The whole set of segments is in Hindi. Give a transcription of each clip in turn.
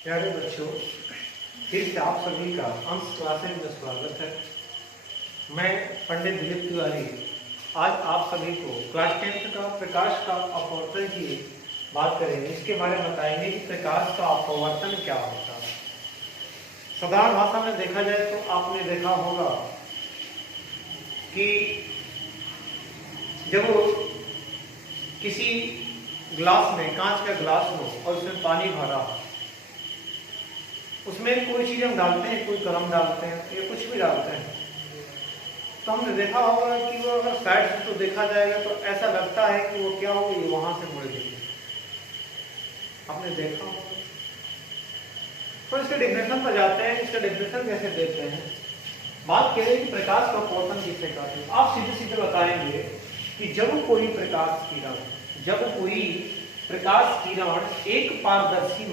प्यारे बच्चों, फिर से आप सभी का अंश क्लासेज में स्वागत है। मैं पंडित दिलीप तिवारी आज आप सभी को क्लास 10 का प्रकाश का अपवर्तन की बात करेंगे। इसके बारे में बताएंगे कि प्रकाश का अपवर्तन क्या होता है। साधारण भाषा में देखा जाए तो आपने देखा होगा कि जब किसी ग्लास में, कांच का ग्लास हो और उसमें पानी भरा हो, उसमें कोई चीज हम डालते हैं, कोई कलम डालते हैं या कुछ भी डालते हैं, तो हमने देखा होगा कि वो अगर साइड से तो देखा जाएगा तो ऐसा लगता है कि वो क्या हो, ये वहां से मुड़ गई। आपने देखा होगा। तो इसके डेफिनेशन पर जाते हैं। इसका डेफिनेशन कैसे देते हैं, बात करें कि प्रकाश का अपवर्तन किससे कहते हैं। आप सीधे सीधे बताएंगे कि जब कोई प्रकाश किरण एक पारदर्शी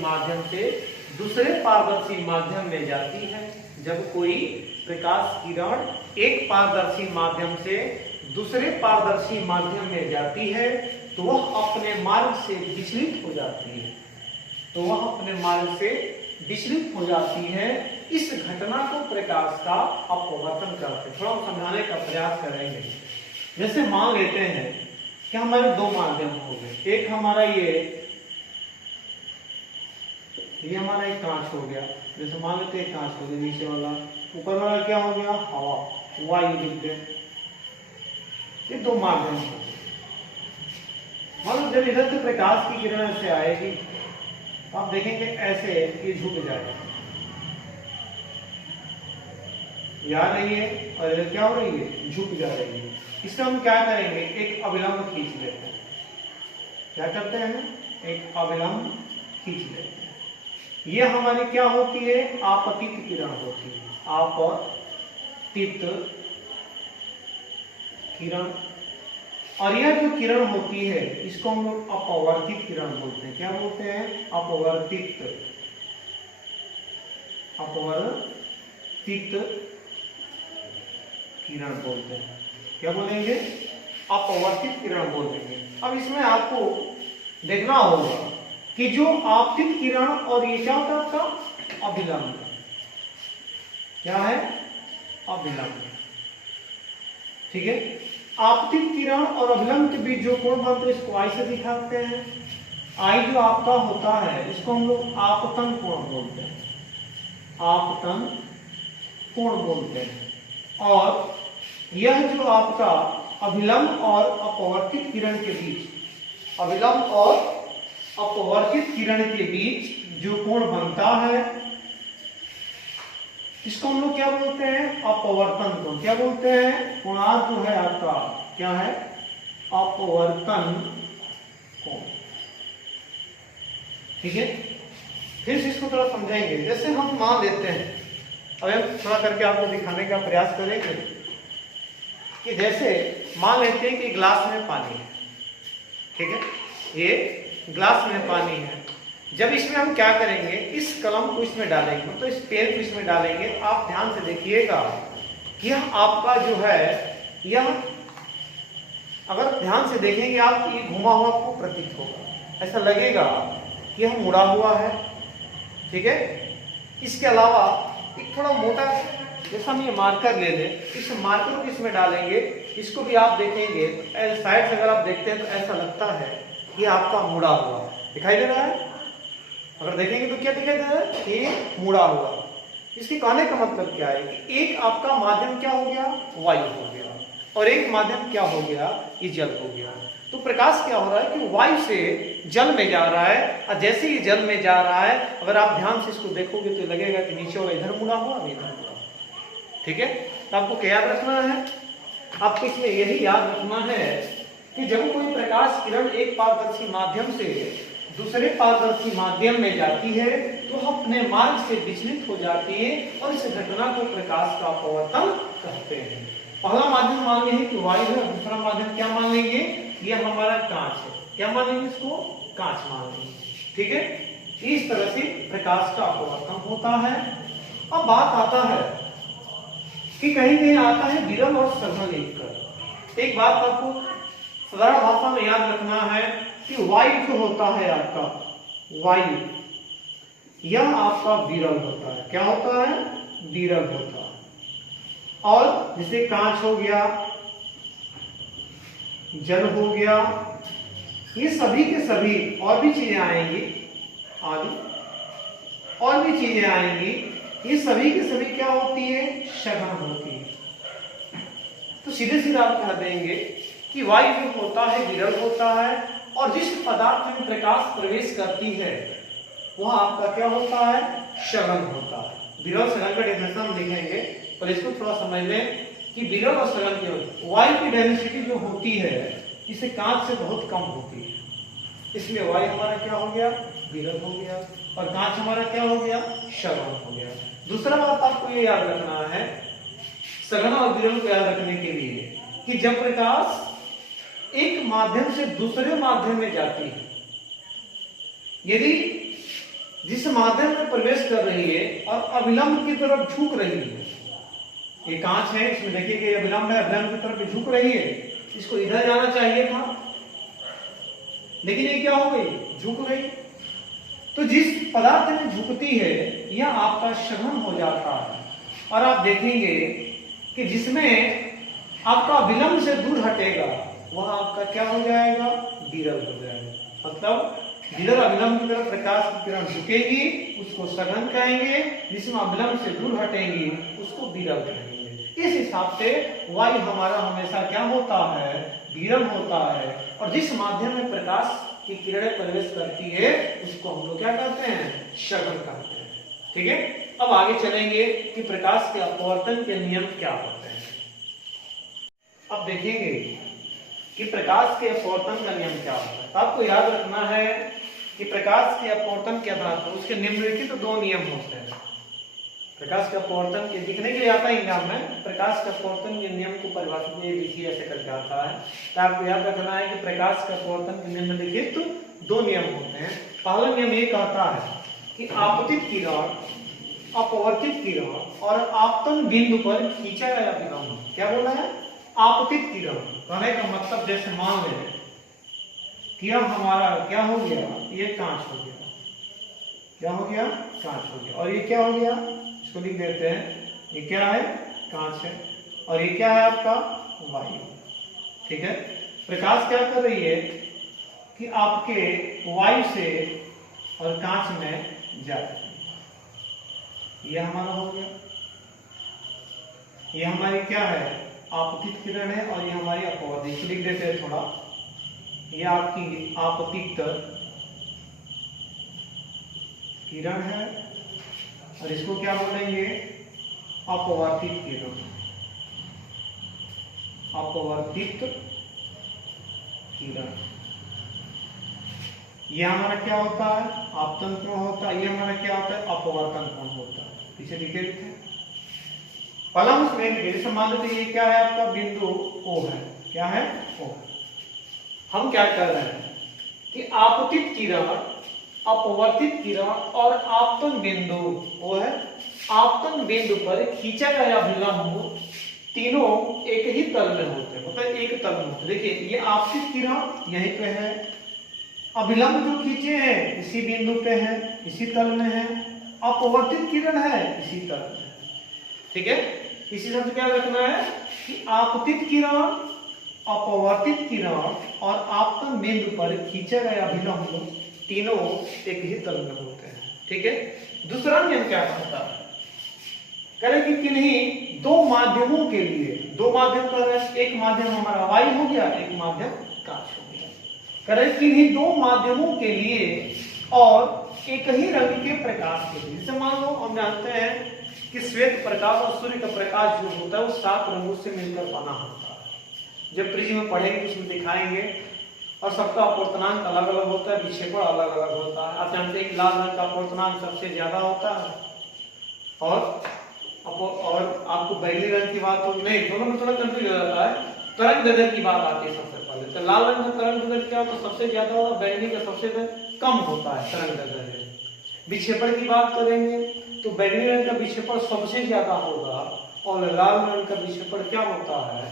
माध्यम से दूसरे पारदर्शी माध्यम में जाती है, जब कोई प्रकाश किरण एक पारदर्शी माध्यम से दूसरे पारदर्शी माध्यम में जाती है तो वह अपने मार्ग से विचलित हो जाती है। इस घटना को प्रकाश का अपवर्तन करते हैं। थोड़ा समझाने का प्रयास करेंगे। जैसे मान लेते हैं कि हमारे दो माध्यम हो गए। एक हमारा ये हमारा एक कांच हो गया। जैसे मान लेते हैं कांच हो गया, नीचे वाला, ऊपर वाला क्या हो गया, हवा, वायु लिख दे। ये दो माध्यम हो गए। मान लो जब इधर से प्रकाश की किरण ऐसे आएगी, आप देखेंगे ऐसे ये झुक जाएगा, आ रही है, और इधर क्या हो रही है, झुक जा रही है। इससे हम क्या करेंगे, एक अभिलंब खींच लेते हैं। क्या करते हैं, एक अभिलंब खींच लेते हैं। ये हमारी क्या होती है, आपतित किरण होती है। आपतित किरण। और यह जो किरण होती है इसको हम लोग अपवर्तित किरण बोलते हैं। क्या बोलते हैं, अपवर्तित किरण बोलते हैं। क्या बोलेंगे, अपवर्तित किरण बोलेंगे। अब इसमें आपको देखना होगा कि जो आपतित किरण और ये क्या होता है आपका अभिलंब, क्या है, अभिलंब। ठीक है। आपतित किरण और अभिलंब के बीच जो कोण बनते हैं इसको आई से दिखाते हैं। आई जो आपका होता है इसको हम लोग आपतन कोण बोलते हैं। आपतन कोण बोलते हैं। और यह जो आपका अभिलंब और अपवर्तित किरण के बीच, अभिलंब और अपवर्तित किरण के बीच जो कोण बनता है इसको हम लोग क्या बोलते हैं, अपवर्तन कोण। क्या बोलते हैं, कोणार्क जो है आपका क्या है, अपवर्तन कोण। ठीक है। फिर से इसको थोड़ा समझेंगे। जैसे हम मान लेते हैं, अब हम थोड़ा करके आपको दिखाने का प्रयास करेंगे कि जैसे मान लेते हैं कि ग्लास में पानी है। ठीक है, ये ग्लास में पानी है। जब इसमें हम क्या करेंगे, इस कलम को इसमें डालेंगे, तो इस पेन को इसमें डालेंगे। आप ध्यान से देखिएगा कि यह आपका जो है, यह अगर ध्यान से देखेंगे आप, ये घुमा हुआ आपको प्रतीत होगा। ऐसा लगेगा कि यह मुड़ा हुआ है। ठीक है। इसके अलावा एक थोड़ा मोटा, जैसा हम ये मार्कर ले लें, इस मार्कर को इसमें डालेंगे, इसको भी आप देखेंगे साइड से अगर आप देखते हैं तो ऐसा लगता है कि आपका मुड़ा हुआ दिखाई दे रहा है। अगर देखेंगे तो क्या दिखाई दे रहा है, ये मुड़ा हुआ। इसके कहने का मतलब क्या है कि एक आपका माध्यम क्या हो गया, वायु हो गया, और एक माध्यम क्या हो गया, ये जल हो गया। तो प्रकाश क्या हो रहा है कि वायु से जल में जा रहा है, और जैसे ही जल में जा रहा है, अगर आप ध्यान से इसको देखोगे तो लगेगा कि नीचे वाला इधर मुड़ा हुआ, इधर मुड़ा। ठीक है। तो आपको क्या याद रखना है, आपको इसमें यही याद रखना है कि जब कोई प्रकाश किरण एक पारदर्शी माध्यम से दूसरे पारदर्शी माध्यम में जाती है तो अपने मार्ग से विचलित हो जाती है, और इस घटना को प्रकाश का अपवर्तन कहते हैं। पहला माध्यम मान लेंगे कि वायु है, दूसरा माध्यम क्या मान लेंगे, ये हमारा कांच है। क्या मान लेंगे, इसको कांच मान लेंगे। ठीक है। इस तरह से प्रकाश का अपवर्तन होता है। अब बात आता है कि कहीं कहीं आता है विरल और सघन लिखकर। एक बात आपको साधारण भाषा में याद रखना है कि वायु जो होता है आपका, वायु, यह आपका विरल होता है। क्या होता है? विरल होता है। और जैसे कांच हो गया, जल हो गया, ये सभी के सभी और भी चीजें आएंगी, आदि और भी चीजें आएंगी, ये सभी के सभी क्या होती है? सघन होती है। तो सीधे सीधे आप कह देंगे कि वायु जो होता है विरल होता है, और जिस पदार्थ में प्रकाश प्रवेश करती है वह आपका क्या होता है? सघन होता है। विरल सघन का डेफिनेशन हम लिखेंगे, पर इसको थोड़ा समझ लें कि विरल और सघन क्या होती है। वायु की डेंसिटी जो होती है इसे कांच से बहुत कम होती है, इसलिए वायु हमारा क्या हो गया? विरल हो गया, और कांच हमारा क्या हो गया? सघन हो गया। दूसरा बात आपको ये याद रखना है सघन और विरल को याद रखने के लिए कि जब प्रकाश एक माध्यम से दूसरे माध्यम में जाती है, यदि जिस माध्यम में प्रवेश कर रही है और अविलंब की तरफ झुक रही है, ये कांच है, इसमें देखिए कि अविलंब है, अविलंब की तरफ झुक रही है, इसको इधर जाना चाहिए था, लेकिन ये क्या हो गई? झुक गई। तो जिस पदार्थ में झुकती है यह आपका सघन हो जाता है, और आप देखेंगे कि जिसमें आपका विलंब से दूर हटेगा वह आपका क्या हो जाएगा? विरल हो जाएगा। मतलब जिधर अविलंब की तरफ प्रकाश की किरण झुकेगी उसको सघन कहेंगे, जिसमें अविलंब से दूर हटेंगी उसको विरल कहेंगे। इस हिसाब से वायु हमारा हमेशा क्या होता है? विरल होता है, और जिस माध्यम में प्रकाश की किरणें प्रवेश करती है उसको हम लोग क्या कहते हैं? सघन कहते हैं। ठीक है, अब आगे चलेंगे कि प्रकाश के अपवर्तन के नियम क्या होते हैं। अब देखेंगे कि प्रकाश के अपवर्तन का नियम क्या होता है। तो आपको याद रखना है कि प्रकाश के अपवर्तन के आधार पर उसके निम्नलिखित दो नियम होते हैं। प्रकाश के अपवर्तन के दिखने के लिए आता है एग्जाम में, प्रकाश के अपवर्तन के नियम को परिभाषित ये लिखिए ऐसे करके आता है। तो आपको याद रखना है कि प्रकाश के अपवर्तन के निम्नलिखित दो नियम होते हैं। पहला नियम ये कहता है कि आपतित किरण, अपवर्तित किरण और आपतन बिंदु पर खींचा गया विलंब। क्या बोला है? आपतित किरण। कहने का मतलब जैसे मान लें कि अब हमारा क्या हो गया? ये कांच हो गया। क्या हो गया? कांच हो गया। और ये क्या हो गया? इसको लिख देते हैं, ये क्या है? कांच है। और ये क्या है आपका? वायु। ठीक है, प्रकाश क्या कर रही है कि आपके वायु से और कांच में जा रही है। ये हमारा हो गया। ये हमारी क्या है? आपतित किरण है, और ये हमारी अपवर्तित। लिख देते हैं थोड़ा, ये आपकी आपतित किरण है, और इसको क्या बोलेंगे? अपवर्तित किरण। अपवर्तित किरण। ये हमारा क्या होता है? आपतन कोण होता है। ये हमारा क्या होता है? अपवर्तन कोण होता है। पीछे लिखे लिखे पलम में जैसे मान लेते ये क्या है? आपका बिंदु O है। क्या है? O। हम क्या कर रहे हैं कि आपतित किरण, अपवर्तित किरण और आपतन बिंदु वो है, आपतन बिंदु पर खींचा गया विलंब तीनों एक ही तल में होते हैं, मतलब एक तल में होते हैं। देखिए ये आपतित किरण यहीं पे है, अभिलंब जो खींचे हैं इसी बिंदु पे है, इसी तल में है, अपवर्तित किरण है इसी तल में। ठीक है, इसी तरह से क्या रखना है कि आपतित किरण, अपवर्तित किरण और आपतन बिंदु पर खींचा गया विलंब तीनों एक ही तल में होते हैं। ठीक है, दूसरा नियम क्या कहता है? करें कि किन्हीं दो माध्यमों के लिए, दो माध्यम कर रहे हैं, एक माध्यम हमारा वायु हो गया, एक माध्यम कांच हो गया। करें किन्हीं दो माध्यमों के लिए और एक ही रंग के प्रकाश के लिए। जैसे मान लो हम जानते हैं कि श्वेत प्रकाश और सूर्य का प्रकाश जो होता है वो 7 रंगों से मिलकर बना होता है। जब प्रिज्म में पढ़ेंगे तो उसमें दिखाएंगे, और सबका अपवर्तनांक अलग अलग होता है, विक्षेपण अलग अलग होता है। आप जानते हैं कि लाल रंग का अपवर्तनांक सबसे ज्यादा होता है, और आपको बैगनी रंग की बात तो नहीं, दोनों में थोड़ा कंफ्यूज हो जाता है। तरंग दैर्ध्य की बात आती है सबसे पहले, तो लाल रंग का तरंग दैर्ध्य क्या होता है? सबसे ज्यादा होगा, बैगनी का सबसे कम होता है तरंग दैर्ध्य। विक्षेपण की बात करेंगे तो बैगनी रंग का विक्षेपण सबसे ज्यादा होगा, और लाल रंग का विक्षेपण क्या होता है?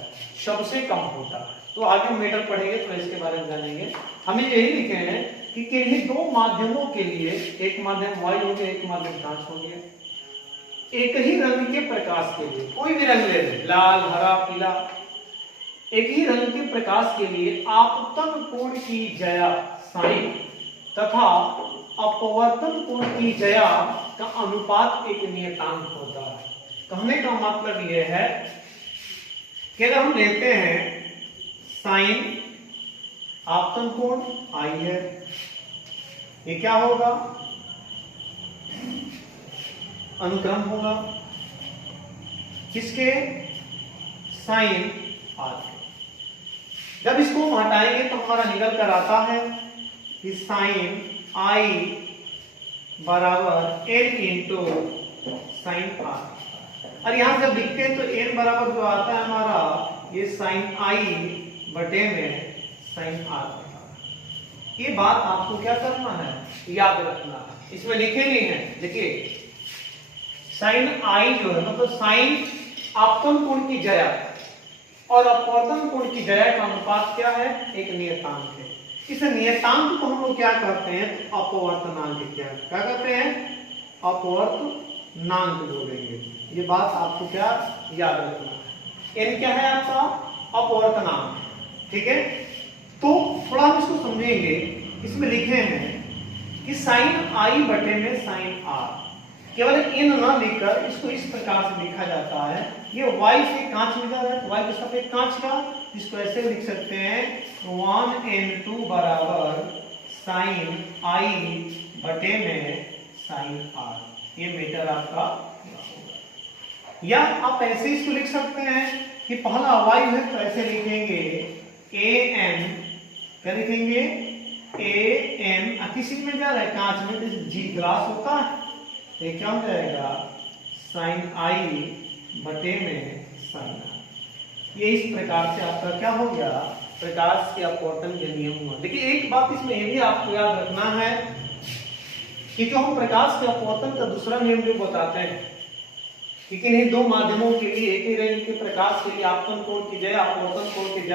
सबसे कम होता है। तो आगे हम मीटर पढ़ेंगे तो इसके बारे में जानेंगे। हमें यही लिखे हैं कि किन्हीं दो माध्यमों के लिए, एक माध्यम वायु हो गया, एक माध्यम कांच हो गया, एक ही रंग के प्रकाश के लिए, कोई भी रंग ले लें, लाल, हरा, पीला, एक ही रंग के प्रकाश के लिए आपतन कोण की ज्या साइन तथा अपवर्तन कोण की ज्या का अनुपात एक नियतांक होता है। कहने का मतलब यह है कि अगर हम लेते हैं साइन आपतन कोण आई है, ये क्या होगा, अनुक्रम होगा किसके, साइन आर के। जब इसको हम हटाएंगे तो हमारा निकल कर आता है कि साइन आई बराबर एन इंटू साइन आर। और यहां जब लिखते हैं तो एन बराबर जो आता है हमारा, ये साइन आई बटे में साइन आर। ये बात आपको क्या करना है, याद रखना है। इसमें लिखे नहीं है, देखिए साइन आई जो है मतलब साइन आपतन कोण की ज्या और अपवर्तन कोण की ज्या का अनुपात क्या है, एक नियतांक है। इस नियतांक को हम लोग क्या कहते हैं, अपवर्तनांक। क्या कहते हैं, अपवर्तनांक बोलेंगे। ये बात आपको क्या याद रखना है। एन क्या है आपका, अपवर्तनांक, ठीक है। तो थोड़ा हम इसको समझेंगे। इसमें लिखे हैं कि साइन आई बटे में साइन आर, केवल इन न लिखकर इसको इस प्रकार से लिखा जाता है। ये y से कांच मिला है, तो y के साथ एक कांच का, इसको ऐसे लिख सकते हैं 1n2 बराबर साइन आई बटे में साइन आर। ये मीटर आपका, या आप ऐसे इसको लिख सकते हैं कि पहला y है तो ऐसे लिखेंगे an, क्या लिखेंगे an, किसी में जा रहा है कांच में, जैसे जी ग्लास होता है, ये क्या हो जाएगा साइन आई बटे में साइन आर। ये इस प्रकार से आपका क्या हो गया, प्रकाश के अपवर्तन के नियम हुआ। देखिए एक बात इसमें ये भी आपको याद रखना है कि जो हम प्रकाश के अपवर्तन का दूसरा नियम जो बताते हैं कि किन्हीं दो माध्यमों के लिए एक ही रंग के प्रकाश के लिए आपतन कोण की ज्या अपवर्तन कोण की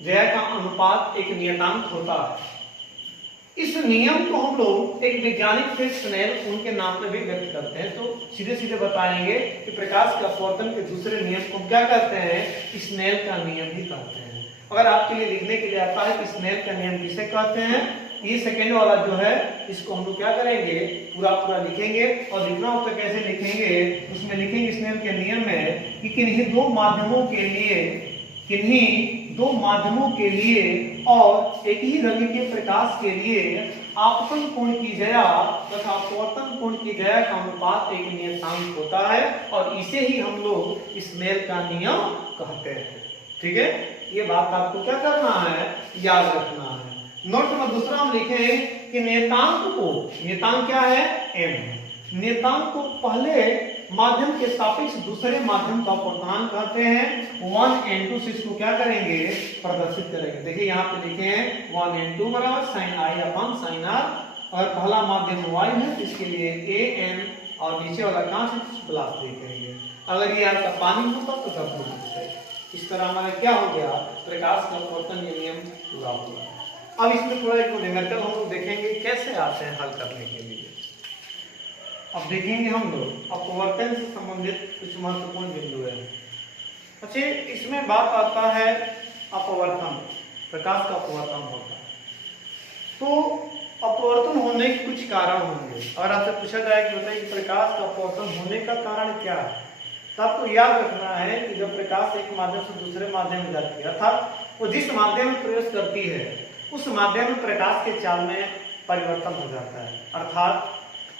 ज्या का अनुपात एक नियतांक होता है। इस नियम को हम लोग एक वैज्ञानिक थे स्नेल, उनके नाम पे भी व्यक्त करते हैं। तो सीधे सीधे बताएंगे कि प्रकाश के अपवर्तन के दूसरे नियम को क्या कहते हैं, स्नेल का नियम ही कहते हैं। अगर आपके लिए लिखने के लिए आता है कि स्नेल का नियम किसे कहते हैं, ये सेकेंड वाला जो है इसको हम लोग क्या करेंगे, पूरा पूरा लिखेंगे। और लिखना हो तो कैसे लिखेंगे, उसमें लिखेंगे स्नेल के नियम में कि किन्हीं दो माध्यमों के लिए और एक ही रंग के प्रकाश के लिए आपतन कोण की ज्या तथा अपवर्तन कोण की ज्या का अनुपात एक नियतांक होता है, और इसे ही हम लोग स्नेल का नियम कहते हैं। ठीक है, ये बात आपको क्या करना है, याद रखना है। नोट नंबर दूसरा हम लिखे कि नियतांक क्या है, m। नियतांक को पहले माध्यम के सापेक्ष दूसरे माध्यम का अपवर्तनांक कहते हैं। 1n2 से इसको क्या करेंगे, प्रदर्शित करेंगे। देखिए यहाँ पे लिखे हैं 1n2 बराबर sine i upon sine r, और पहला माध्यम y है इसके लिए an, और नीचे वाला कहां से प्लस लिखेंगे। अगर ये आपका पानी होता तो सब कुछ इस तरह हमारा क्या हो गया, प्रकाश का अपवर्तन नियम पूरा हुआ। अब इसमें थोड़ा एक न्यूमेरिकल हम लोग देखेंगे कैसे आते हैं हल करने के लिए। अब देखेंगे हम लोग अपवर्तन से संबंधित कुछ महत्वपूर्ण बिंदु है। अच्छा, इसमें बात आता है अपवर्तन, प्रकाश का अपवर्तन होता है। तो अपवर्तन होने के कुछ कारण होंगे। अगर आपसे पूछा जाए कि बताइए प्रकाश का अपवर्तन होने का कारण क्या है, तो आपको याद रखना है कि जब प्रकाश एक माध्यम से दूसरे माध्यम में जाती है, अर्थात वो जिस माध्यम में प्रवेश करती है उस माध्यम में प्रकाश के चाल में परिवर्तन हो जाता है, अर्थात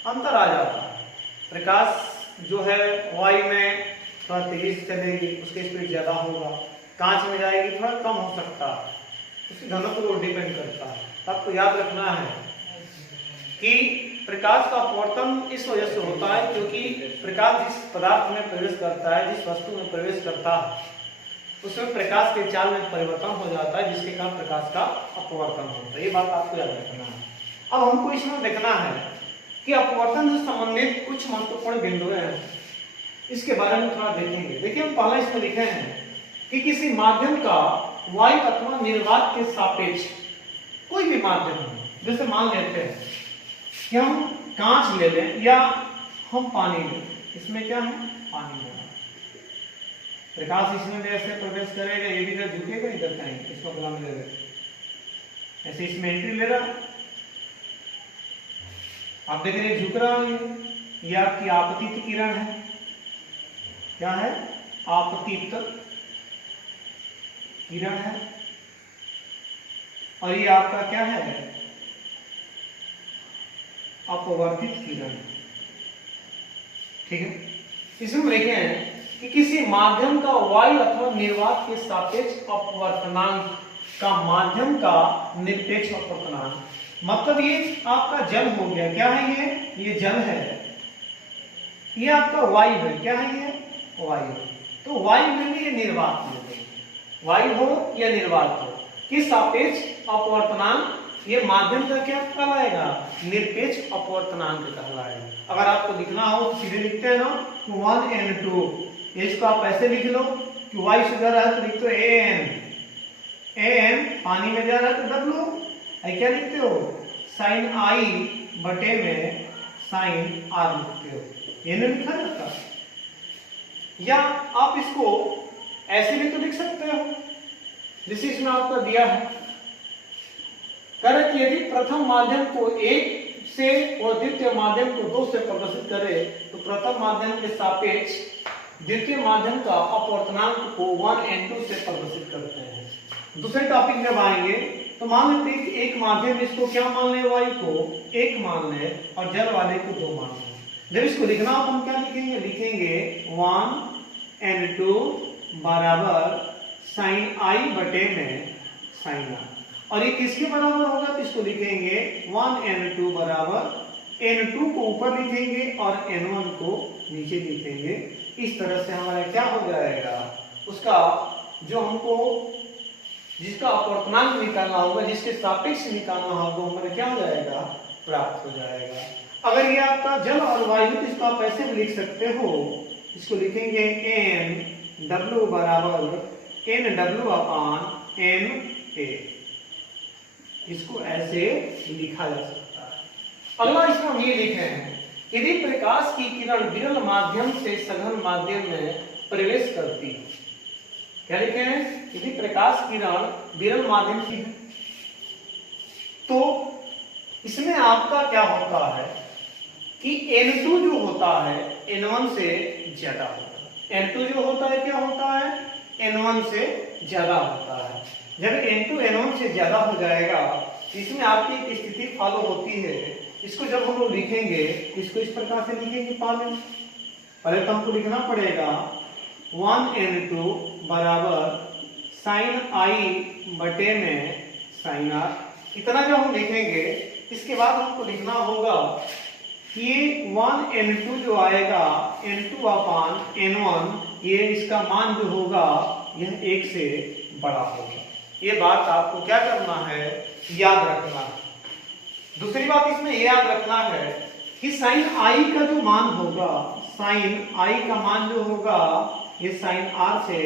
अंतर आ जाता है। प्रकाश जो है वायु में थोड़ा तेजी से चलेगी, उसकी स्पीड ज्यादा होगा, कांच में जाएगी थोड़ा कम हो सकता है, उसकी घनत्व पर डिपेंड करता है। आपको याद रखना है कि प्रकाश का अपवर्तन इस वजह से होता है क्योंकि प्रकाश जिस पदार्थ में प्रवेश करता है, जिस वस्तु में प्रवेश करता है, उसमें प्रकाश के चाल में परिवर्तन हो जाता है, जिसके कारण प्रकाश का अपवर्तन होता है। ये बात आपको याद रखना है। अब हमको इसमें देखना है कि अपवर्तन से संबंधित कुछ महत्वपूर्ण बिंदु हैं, इसके बारे में थोड़ा देखेंगे। देखिए हम पहला इसमें लिखे हैं कि किसी माध्यम का वायु अथवा निर्वात के सापेक्ष कोई भी माध्यम हो, जैसे मान लेते हैं कि हम कांच ले लें या हम पानी लें, इसमें क्या है, पानी लेना, प्रकाश इसमें ऐसे प्रवेश करेगा, ये भी इधर झुकेगा, इधर कहीं, इसको गुलाम ले लेते, ऐसे इसमें एंट्री ले रहा, आप देख रहे झुक रहा है, ये आपकी आपतित किरण है, क्या है, आपतित किरण है, और ये आपका क्या है, अपवर्तित किरण, ठीक है। इसमें लिखे हैं कि किसी माध्यम का वायु अथवा निर्वात के सापेक्ष अपवर्तनांक का माध्यम का निरपेक्ष अपवर्तनांक, मतलब ये आपका जल हो गया, क्या है ये जल है, ये आपका वायु है, क्या है ये वायु, तो वायु में भी ये निर्वात में, वायु हो या निर्वात हो, किस सापेक्ष अपवर्तनांक, ये माध्यम का क्या कहलाएगा, निरपेक्ष अपवर्तनांक कहलाएगा। अगर आपको लिखना हो तो सीधे लिखते हैं ना 1n2, इसको आप ऐसे लिख लो कि y से जा रहा है तो लिख दो an, पानी में जा रहा है तो w, क्या लिखते हो, साइन i बटे में साइन r लिखते हो, ये नहीं लिखा जाता, या आप इसको ऐसे भी तो लिख सकते हो, जैसे इसमें आपका दिया है, कि यदि प्रथम माध्यम को 1 से और द्वितीय माध्यम को 2 से प्रदर्शित करे तो प्रथम माध्यम के सापेक्ष द्वितीय माध्यम का अपवर्तनांक को 1n2 से प्रदर्शित करते हैं। दूसरे टॉपिक में आएंगे तो मान लेते हैं कि एक माध्यम, इसको क्या मान ले, वायु को 1 मान ले और जल वाले को 2 मान ले। जब इसको लिखना हो तो हम क्या लिखेंगे, लिखेंगे 1n2 बराबर साइन i बटे में साइन r, और ये किसके बराबर होगा, तो इसको लिखेंगे 1n2 बराबर n2 को ऊपर लिखेंगे और n1 को नीचे लिखेंगे। इस तरह से हमारा क्या हो जाएगा, उसका जो हमको जिसका अपवर्तनांक निकालना होगा, जिसके सापेक्ष निकालना होगा, हमारा क्या हो जाएगा, प्राप्त हो जाएगा। अगर ये आपका जल और वायु तो इसको आप ऐसे भी लिख सकते हो, इसको लिखेंगे nw बराबर nw अपान na, इसको ऐसे लिखा जा सकता है। अगला इसमें हम ये लिखे हैं, यदि प्रकाश की किरण विरल माध्यम से सघन माध्यम में प्रवेश करती है, क्या लिखे हैं, यदि प्रकाश किरण विरल माध्यम से, तो इसमें आपका क्या होता है कि n2 जो होता है n1 से ज्यादा होता है, n2 जो होता है क्या होता है, n1 से ज्यादा होता है। जब n2 n1 से ज्यादा हो जाएगा इसमें आपकी एक स्थिति फॉलो होती है, इसको जब हम लोग लिखेंगे इसको इस प्रकार से लिखेंगे, पहले तो हमको लिखना पड़ेगा 1n2 बराबर साइन i बटे में साइन r, इतना जब हम लिखेंगे इसके बाद हमको लिखना होगा कि 1n2 जो आएगा n2 अपान n1, ये इसका मान जो होगा यह 1 से बड़ा होगा। ये बात आपको क्या करना है, याद रखना है। दूसरी बात इसमें याद रखना है कि साइन i का जो मान होगा, साइन i का मान जो होगा ये साइन r से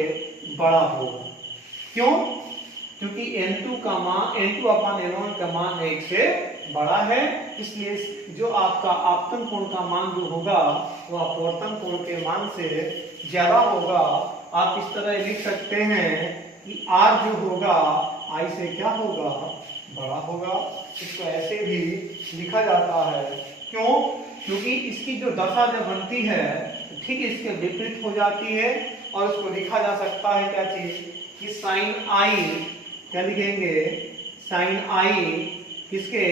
बड़ा होगा। क्यों, क्योंकि n2 का मान, n2 अपान n1 का मान 1 से बड़ा है, इसलिए जो आपका आपतन कोण का मान जो होगा वो अपवर्तन कोण के मान से ज्यादा होगा। आप इस तरह लिख सकते हैं कि r जो होगा i से क्या होगा, बड़ा होगा। इसको ऐसे भी लिखा जाता है, क्यों, क्योंकि इसकी जो दशा जब बनती है ठीक इसके विपरीत हो जाती है, और इसको लिखा जा सकता है क्या चीज कि साइन i, क्या लिखेंगे, साइन i किसके,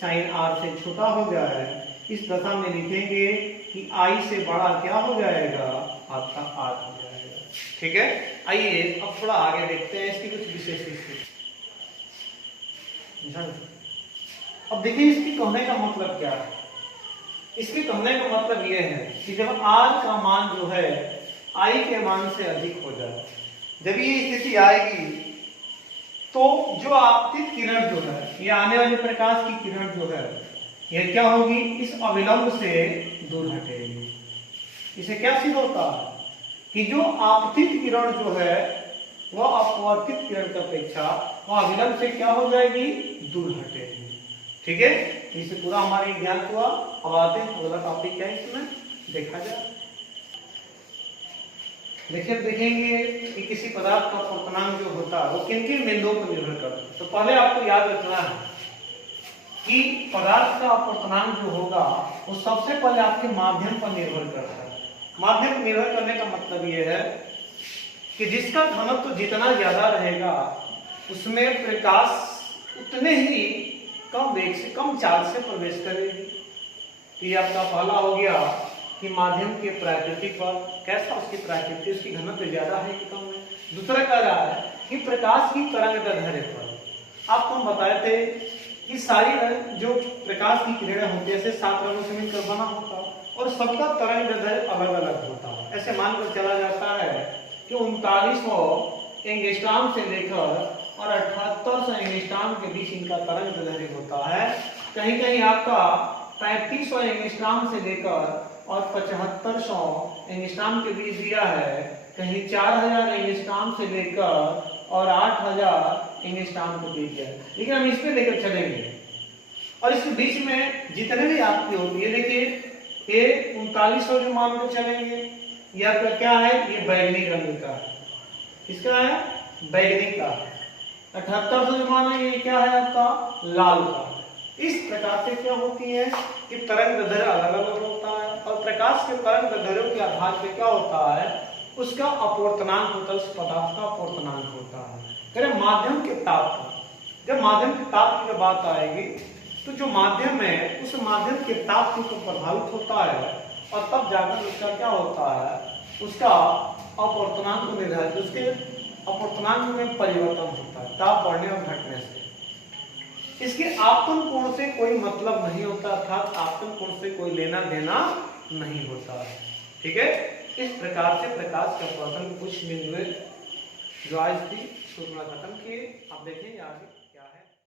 साइन r से छोटा हो जाए, इस दशा में लिखेंगे कि i से बड़ा क्या हो जाएगा, आपका r हो जाएगा। ठीक है, आइए अब थोड़ा आगे देखते हैं इसकी कुछ विशेष स्थिति। अब देखिए इसकी कहने का मतलब क्या है। इसके कहने का मतलब यह है कि जब r का मान जो है i के मान से अधिक हो जाए, जब ये स्थिति आएगी तो जो आपतित किरण जो है, ये आने वाले प्रकाश की किरण जो है, यह क्या होगी, इस अविलंब से दूर हटेगी। इसे क्या सिद्ध होता है कि जो आपतित किरण जो है वह अपवर्तित किरण की अपेक्षा वह अविलंब से क्या हो जाएगी, दूर हटेगी। ठीक है, इसे पूरा हमारे ज्ञान हुआ। अब आते हैं अगला टॉपिक क्या है इसमें देखा जाए। देखिए देखेंगे कि किसी पदार्थ का अपूर्णांक जो होता है वो किन किन बिंदुओं पर निर्भर करता है। तो पहले आपको याद रखना है कि पदार्थ का अपूर्णांक जो होगा वो सबसे पहले आपके माध्यम पर निर्भर करता है। माध्यम पर निर्भर करने का मतलब ये है कि जिसका घनत्व तो जितना ज्यादा रहेगा उसमें प्रकाश उतने ही कम वेग से, कम चाल से प्रवेश करेगी। तो ये आपका पहला हो गया कि माध्यम के प्राकृति पर कैसा उसकी प्राकृति, उसकी घनत्व ज्यादा है कि कम है। दूसरा कह रहा है कि प्रकाश की तरंगदैर्ध्य पर आपको हम बताए थे कि सारी जो प्रकाश की किरणें होती है ऐसे 7 रंगों से मिलकर बना होता है और सबका तरंगदैर्ध्य अलग अलग होता है। ऐसे मानकर चला जाता है कि 3900 एंगस्ट्रॉम से लेकर और 7800 एंगस्ट्रॉम के बीच इनका तरंगदैर्ध्य होता है। कहीं कहीं आपका 3500 एंगस्ट्रॉम से लेकर और 7500 एंगस्ट्रॉम के बीच दिया है। कहीं 4000 एंगस्ट्रॉम से लेकर और 8000 एंगस्ट्रॉम के बीच है। लेकिन हम इस पे लेकर चलेंगे और इसके बीच में जितने भी आपकी होगी, ये देखिए ये 3900 जो मान कर चलेंगे, ये आपका क्या है, ये बैगनी रंग का है। किसका है, बैगनी का। 7800 जो मान है ये क्या है आपका, लाल का। इस प्रकार से क्या होती है कि तरंगदैर्ध्य अलग अलग होता है और प्रकाश के तरंगदैर्ध्यों के आधार पे क्या होता है, उसका अपूर्णांक होता है, उस पदार्थ का अपूर्णांक होता है। फिर माध्यम के ताप पर, जब माध्यम के ताप की बात आएगी तो जो माध्यम है उस माध्यम के ताप से प्रभावित होता है और तब जाकर उसका क्या होता है, उसका अपूर्णांक निर्धारित, उसके अपूर्णांक में परिवर्तन होता है ताप बढ़ने और घटने से। इसके आपतन कोण से कोई मतलब नहीं होता, अर्थात आपतन कोण से कोई लेना देना नहीं होता है। ठीक है, इस प्रकार से प्रकाश के अपवर्तन कुछ बिंदु जो आज थी सूचना खत्म किए। आप देखेंगे आगे।